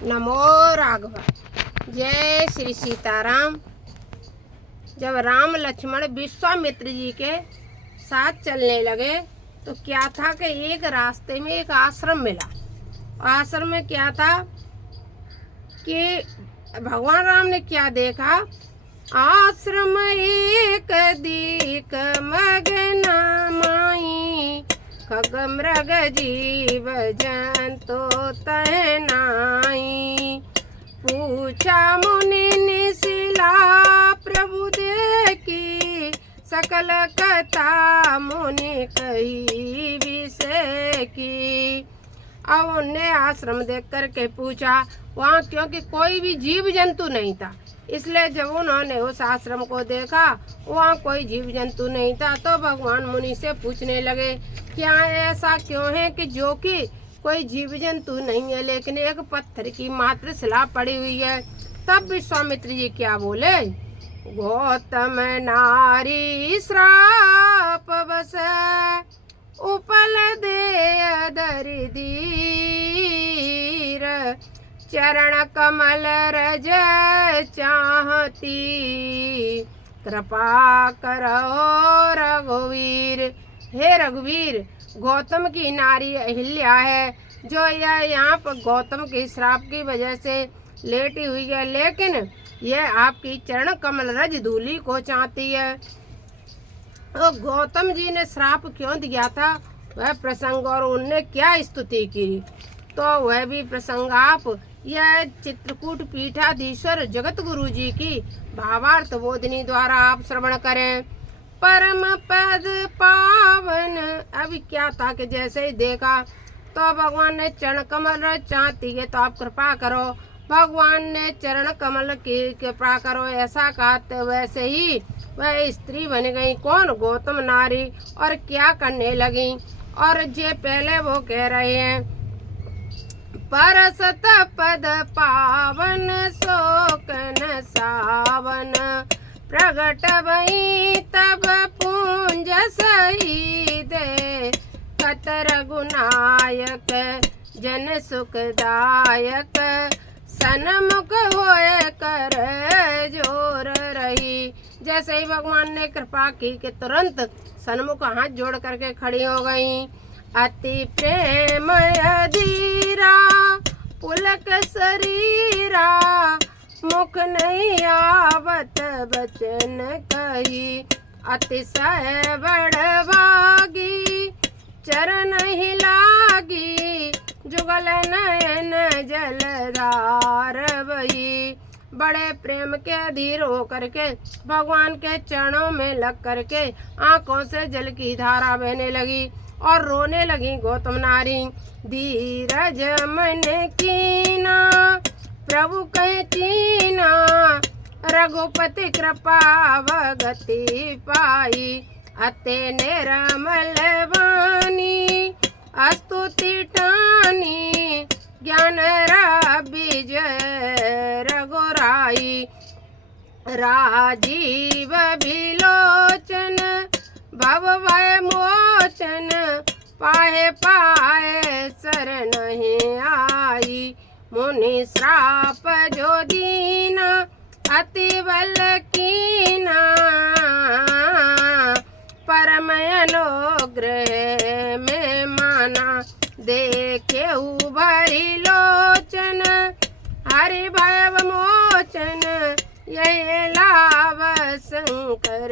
नमो राघव। जय श्री सीताराम। जब राम लक्ष्मण विश्वामित्र जी के साथ चलने लगे तो क्या था कि एक रास्ते में एक आश्रम मिला। आश्रम में क्या था कि भगवान राम ने क्या देखा, आश्रम एक दीक मगना माई, खग मृग जीव जंतु तहनाई। पूछा मुनि निशिला प्रभु देखी, सकल कथा मुनि कही विषय की। अब उनने आश्रम देख करके पूछा, वहाँ क्योंकि कोई भी जीव जंतु नहीं था, इसलिए जब उन्होंने उस आश्रम को देखा वहाँ कोई जीव जंतु नहीं था तो भगवान मुनि से पूछने लगे, क्या ऐसा क्यों है कि जो कि कोई जीव जंतु नहीं है लेकिन एक पत्थर की मात्र शिला पड़ी हुई है। तब विश्वामित्र जी क्या बोले, गौतम नारी श्राप बस, उपल दे दरि धीर, चरण कमल रज चाहती, कृपा करो रघुवीर। हे रघुवीर, गौतम की नारी अहिल्या है जो यह यहाँ पर गौतम के श्राप की वजह से लेटी हुई है, लेकिन यह आपकी चरण कमल रज धूलि को चाहती है। तो गौतम जी ने श्राप क्यों दिया था वह प्रसंग और उनने क्या स्तुति की तो वह भी प्रसंग आप यह चित्रकूट पीठाधीश्वर जगत गुरु जी की भावार्थ बोधनी द्वारा आप श्रवण करें। परम पद पावन। अभी क्या था कि जैसे ही देखा तो भगवान ने चरण कमल चाहती है तो आप कृपा करो, भगवान ने चरण कमल की कृपा करो ऐसा कहा तो वैसे ही वह स्त्री बन गई। कौन? गौतम नारी। और क्या करने लगी, और जे पहले वो कह रहे हैं, परसत पद पावन शोकन सावन, प्रगट भई तब पूंज सही दे, कतर गुनायक जन सुखदायक, सन्मुख होए कर जोर रही। जैसे ही भगवान ने कृपा की कि तुरंत सन्मुख हाथ जोड़ करके खड़ी हो गई। अति प्रेम अधीरा पुलक शरीरा, मुख नहीं आवत बचन कही, अतिशय बड़भागी चरण ही लागी, जुगल नयन जलधार बही। बड़े प्रेम के अधीर हो करके भगवान के चरणों में लग करके आंखों से जल की धारा बहने लगी और रोने लगी गौतम नारी। धीरज मन कीना प्रभु कहे चीना, रघुपति कृपा भगति पाई, अते निर्मल वाणी स्तुति टानी, ज्ञान बीज रघुराई। राजीव विलोचन भव भय मोचन, पाए पाए शरण आई, मुनि श्राप जो दीना अति बल कीना, परम अनुग्रह में माना, देखे भरी लोचन हरि भय मोचन, यह लाभ शंकर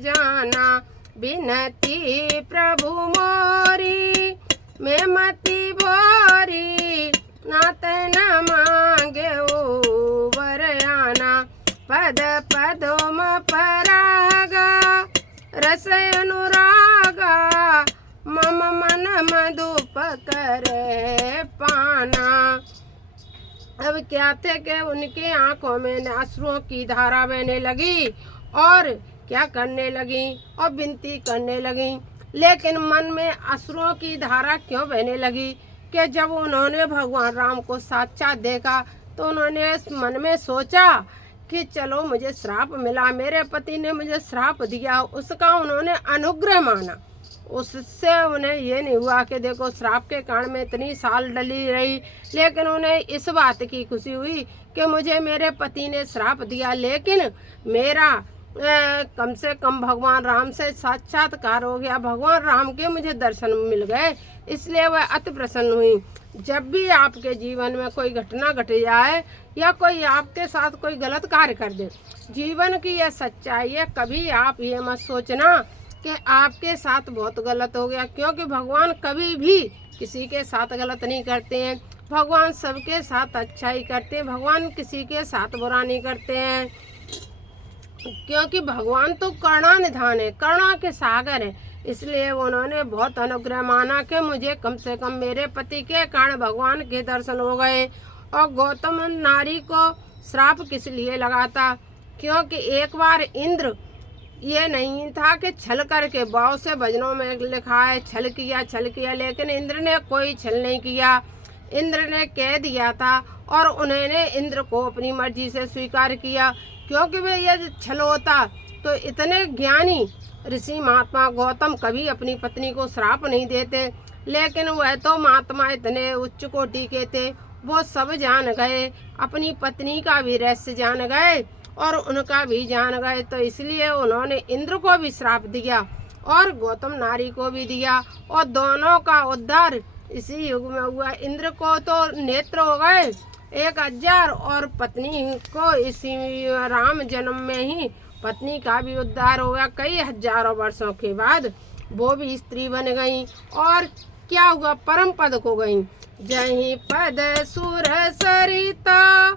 जाना। बिनती प्रभु मोरी में मति भोरी, नात न मांगे वरयाना, पद पदोम परागा रस अनुरागा, मम मन मधुप करे पाना। अब क्या थे कि उनके आंखों में अश्रुओं की धारा बहने लगी और क्या करने लगी और विनती करने लगी, लेकिन मन में अश्रुओं की धारा क्यों बहने लगी कि जब उन्होंने भगवान राम को साक्षात देखा तो उन्होंने मन में सोचा कि चलो मुझे श्राप मिला, मेरे पति ने मुझे श्राप दिया, उसका उन्होंने अनुग्रह माना उससे उन्हें ये नहीं हुआ कि देखो श्राप के कारण में इतनी साल डली रही, लेकिन उन्हें इस बात की खुशी हुई कि मुझे मेरे पति ने श्राप दिया, लेकिन मेरा कम से कम भगवान राम से साक्षात्कार हो गया, भगवान राम के मुझे दर्शन मिल गए, इसलिए वह अति प्रसन्न हुई। जब भी आपके जीवन में कोई घटना घट जाए या कोई आपके साथ कोई गलत कार्य कर दे, जीवन की यह सच्चाई है, कभी आप ये मत सोचना कि आपके साथ बहुत गलत हो गया, क्योंकि भगवान कभी भी किसी के साथ गलत नहीं करते हैं। भगवान सबके साथ अच्छा ही करते हैं, भगवान किसी के साथ बुरा नहीं करते हैं, क्योंकि भगवान तो करुणा निधान है, करुणा के सागर है। इसलिए उन्होंने बहुत अनुग्रह माना कि मुझे कम से कम मेरे पति के कारण भगवान के दर्शन हो गए। और गौतम नारी को श्राप किस लिए लगा था? क्योंकि एक बार इंद्र, ये नहीं था कि छल करके, बहुत से भजनों में लिखा है छल किया, लेकिन इंद्र ने कोई छल नहीं किया। इंद्र ने कह दिया था और उन्होंने इंद्र को अपनी मर्जी से स्वीकार किया, क्योंकि वे यदि छल होता तो इतने ज्ञानी ऋषि महात्मा गौतम कभी अपनी पत्नी को श्राप नहीं देते। लेकिन वह तो महात्मा इतने उच्च कोटि के थे, वो सब जान गए, अपनी पत्नी का भी रहस्य जान गए और उनका भी जान गए, तो इसलिए उन्होंने इंद्र को भी श्राप दिया और गौतम नारी को भी दिया, और दोनों का उद्धार इसी युग में हुआ। इंद्र को तो नेत्र हो गए 1000 और पत्नी को इसी राम जन्म में ही पत्नी का भी उद्धार हो गया। कई हजारों वर्षों के बाद वो भी स्त्री बन गई और क्या हुआ, परम पद को गई। जहीं पद सुर सरिता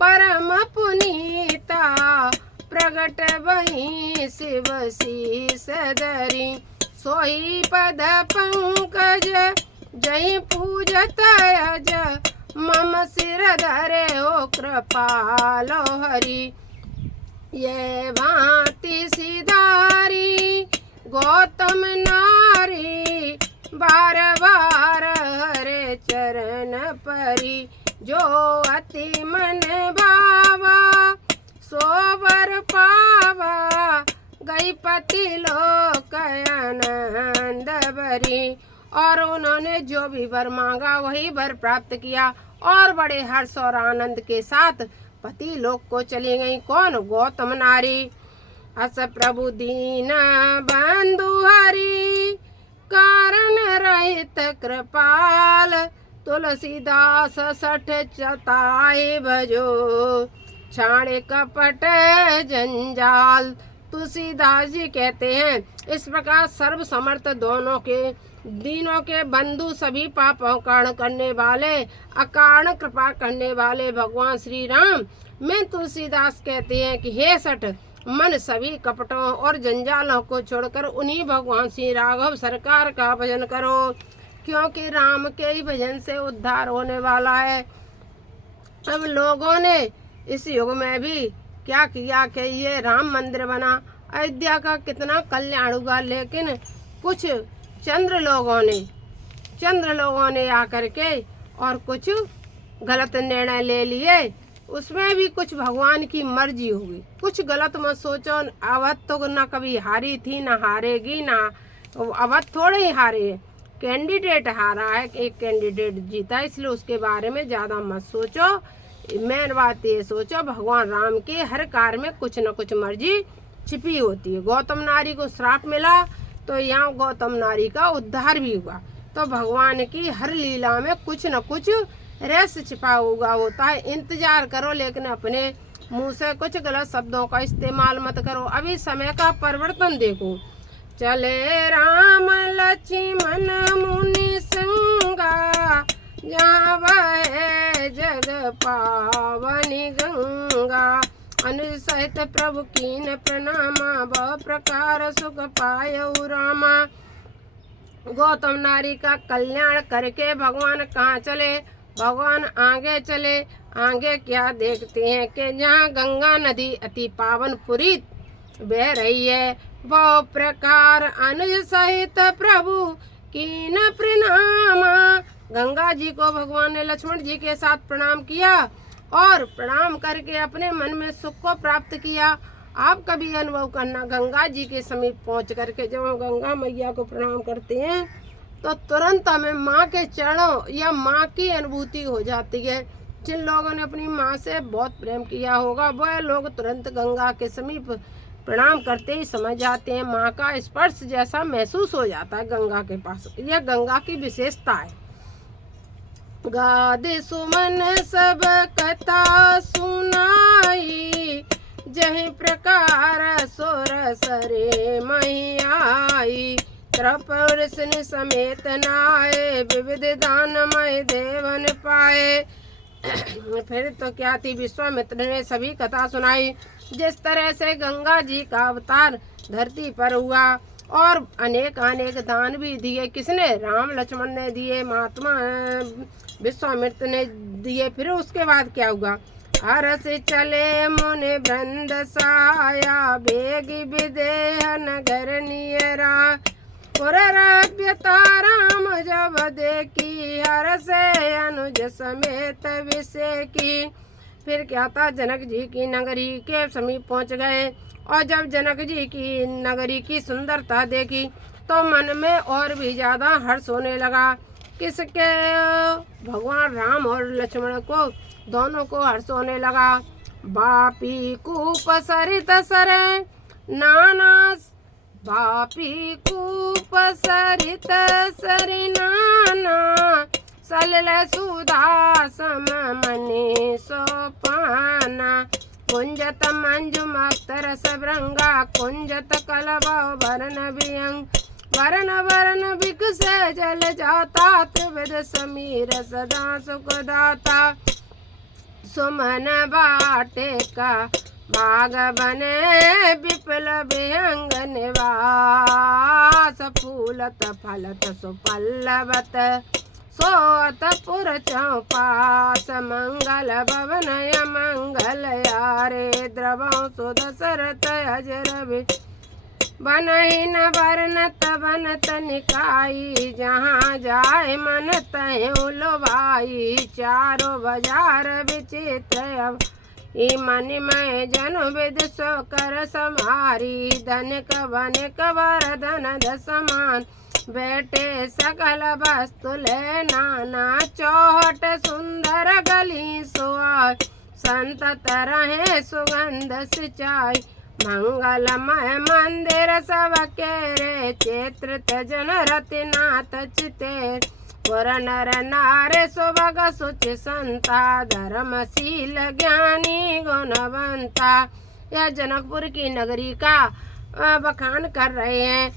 परम पुनीता, प्रगट वहीं शिव शीस धरी, सोई पद पंकज जहीं पूजत अज, मम सिर धरे हो कृपालो हरि। ये भांति सिधारी गौतम नारी, बार बार हरे चरण परी, जो अति मन भावा सो वर पावा, गई पति लोक आनंद भरी। और उन्होंने जो भी वर मांगा वही वर प्राप्त किया और बड़े हर्ष और आनंद के साथ पति लोक को चली गई। कौन? गौतम नारी। अस प्रभु दीन बंधु हरि, कारण रहित कृपाल, तुलसीदास सठ चताए भजो, छाणे कपट जंजाल। तुलसीदास जी कहते हैं, इस प्रकार सर्व समर्थ दोनों के दीनों के बंधु, सभी पापों कारण करने वाले, अकारण कृपा करने वाले भगवान श्री राम में तुलसीदास कहते हैं कि हे सठ, मन सभी कपटों और जंजालों को छोड़कर उन्हीं भगवान श्री राघव सरकार का भजन करो, क्योंकि राम के ही भजन से उद्धार होने वाला है। अब लोगों ने इस युग में भी क्या किया कि ये राम मंदिर बना, अयोध्या का कितना कल्याण हुआ, लेकिन कुछ चंद्र लोगों ने आकर के और कुछ गलत निर्णय ले लिए, उसमें भी कुछ भगवान की मर्जी होगी। कुछ गलत मत सोचो, अवध तो ना कभी हारी थी ना हारेगी, ना अवध थोड़े ही हारे, कैंडिडेट हारा है, एक कैंडिडेट जीता, इसलिए उसके बारे में ज़्यादा मत सोचो। मेन बात ये सोचो, भगवान राम के हर कार्य में कुछ न कुछ मर्जी छिपी होती है। गौतम नारी को श्राप मिला तो यहाँ गौतम नारी का उद्धार भी हुआ। तो भगवान की हर लीला में कुछ न कुछ रहस्य छिपा हुआ होता है। इंतजार करो, लेकिन अपने मुंह से कुछ गलत शब्दों का इस्तेमाल मत करो। अभी समय का परिवर्तन देखो। चले राम लक्ष्मण मुनि संगा, जहाँ वह जग पावनी गंगा, अनुज सहित प्रभु कीन प्रणामा, बहु प्रकार सुख पायउ रामा। गौतम नारी का कल्याण करके भगवान कहाँ चले? भगवान आगे चले। आगे क्या देखते हैं कि जहाँ गंगा नदी अति पावन पुरीत बह रही है, बहु प्रकार अनुज सहित प्रभु कीन प्रणामा। गंगा जी को भगवान ने लक्ष्मण जी के साथ प्रणाम किया और प्रणाम करके अपने मन में सुख को प्राप्त किया। आप कभी अनुभव करना, गंगा जी के समीप पहुंच करके जब हम गंगा मैया को प्रणाम करते हैं तो तुरंत हमें माँ के चरणों या माँ की अनुभूति हो जाती है। जिन लोगों ने अपनी माँ से बहुत प्रेम किया होगा वह लोग तुरंत गंगा के समीप प्रणाम करते ही समझ जाते हैं, माँ का स्पर्श जैसा महसूस हो जाता है गंगा के पास। यह गंगा की विशेषता है। गादे सुमन सब कथा सुनाई, जहि प्रकार सोर सरे मैयाई। त्रिपुर समेत नाये, विविध दानमय देवन पाए। फिर तो क्या थी, विश्वामित्र ने सभी कथा सुनाई। जिस तरह से गंगा जी का अवतार धरती पर हुआ और अनेक अनेक दान भी दिए। किसने? राम लक्ष्मण ने दिए, महात्मा विश्वामित्र ने दिए। फिर उसके बाद क्या हुआ? हरस चले मुनि वृंद साया, बेगी विदेह नगर नियरा। पुररभ्यता राम जब देखी, हरसे अनुज समेत विषय की। फिर क्या था, जनक जी की नगरी के समीप पहुंच गए और जब जनक जी की नगरी की सुंदरता देखी तो मन में और भी ज़्यादा हर्ष होने लगा। किसके? भगवान राम और लक्ष्मण को, दोनों को हर्ष होने लगा। बापी कूप सरित सरे नाना, बापी कूप सरित सरि नाना। सलिल सुधा सम मनि सोपाना, कुंजत मंजु मक्तर सबरंगा। कुंजत कलवा वरण वियंग, वरण वरण विकसे जल जाता। त्रिविध समीर सदा सुखदाता, सुमन बाटे का बाग बने। विपुल विहंग निवास, फूलत फलत सुपल्लवत। सोत पुर चौपास, मंगल भवन मंगल यारे। द्रवं सुदशरथ अजर बनहि न वर्णत बनत निकाई। जहाँ जाए मन तहु लोभाई, चारों बाजार विचित्र। मणिमय जन विद सो कर समारी। धनिक वनिक वर धन दसमान, बैठे सकल वस्तु ले नाना। चौहट सुंदर गली सुहाय, संतत रहे सुगंध सिंचाई। मंगलमय मंदिर सब केरे, चेत्र जन रति नाथ चिते। पुर नर नारे सुभग सुचि संता, धर्मशील ज्ञानी गुणवंता। यह जनकपुर की नगरी का बखान कर रहे हैं।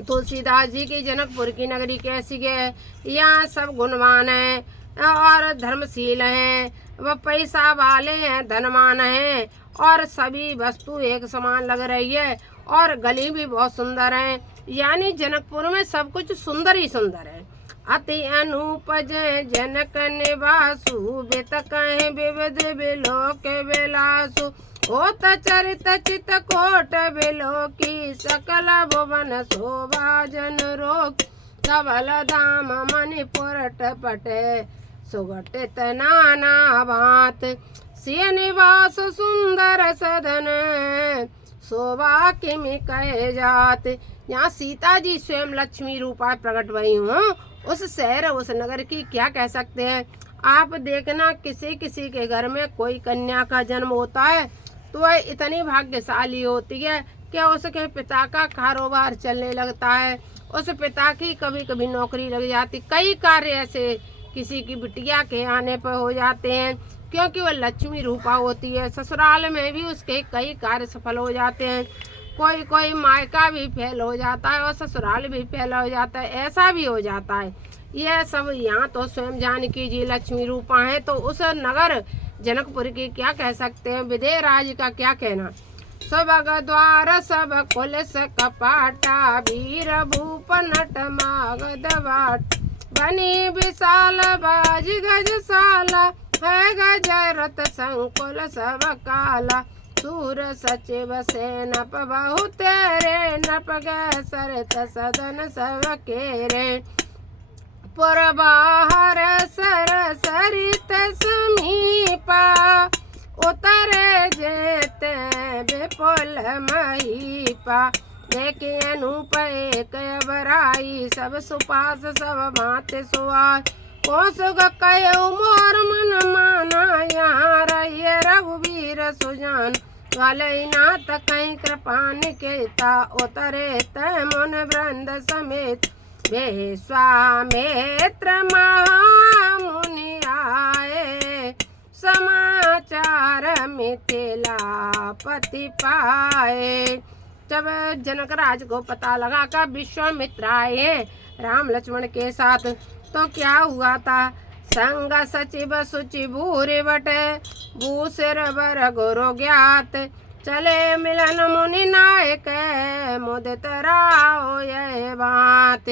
तुलसीदास जी की जनकपुर की नगरी कैसी है? यहाँ सब गुणवान हैं और धर्मशील हैं, वह पैसा वाले हैं, धनवान हैं और सभी वस्तु एक समान लग रही है और गली भी बहुत सुंदर है। यानी जनकपुर में सब कुछ सुंदर ही सुंदर है। अति अनूप जय जनक निवासु, बित कहे विविध बिलोक विलासु। होत चरित चित कोट बिलोकी, सकल भुवन शोभा जन रोक। सबल धाम मणिपुरट पटे, सुगठित नाना भांत। सिय निवास सुंदर सदन, शोभा किमि कहे जात। यहाँ सीता जी स्वयं लक्ष्मी रूपा प्रकट हुई हूँ। उस शहर उस नगर की क्या कह सकते हैं। आप देखना, किसी किसी के घर में कोई कन्या का जन्म होता है तो वह इतनी भाग्यशाली होती है कि उसके पिता का कारोबार चलने लगता है, उस पिता की कभी कभी नौकरी लग जाती। कई कार्य ऐसे किसी की बिटिया के आने पर हो जाते हैं क्योंकि वह लक्ष्मी रूपा होती है। ससुराल में भी उसके कई कार्य सफल हो जाते हैं। कोई कोई मायका भी फेल हो जाता है और ससुराल भी फेल हो जाता है, ऐसा भी हो जाता है। यह सब यहाँ तो स्वयं जानकी जी लक्ष्मी रूपा हैं। तो उस नगर जनकपुर की क्या कह सकते हैं। विदेह राज का क्या कहना। सबग द्वार सब कुलस कपाटा, वीर भूप नट मागध बाट। बनी विशाल बाज गजशाला, है गज रथ संकुल सब काला। सूर सचिव सेनप बहु तेरे, नप गए सरित सदन सब केरे। पुर बाहर सर सरित समीपा, उतरे जेते पुल महीपा। देखे अनूप एक बराई सब सुपास सब भांति सुआय। कौसुक कयो मोर मन माना यहाँ रहिए रघुवीर सुजान। वालई नाथ कहीं कृपा निकेता उतरे तय मुन वृंद समेत। विश्वामित्र महामुनि आए समाचार मिथिलापति पाए। जब जनक राज को पता लगा कि विश्वामित्र आए हैं राम लक्ष्मण के साथ तो क्या हुआ था। संग सचिव सुचि भूरि बटे भूसिर बर गुरु ज्ञात। चले मिलन मुनि नायक मुदित राहो यह बात।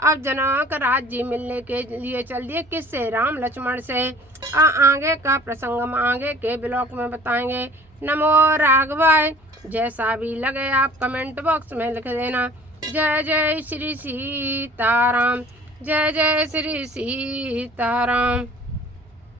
अब जनक राज्य मिलने के लिए चल दिए किससे, राम लक्ष्मण से। आगे का प्रसंग हम आगे के ब्लॉक में बताएंगे। नमो राघवाय। जैसा भी लगे आप कमेंट बॉक्स में लिख देना। जय जय श्री सीताराम। जय जय श्री सीताराम।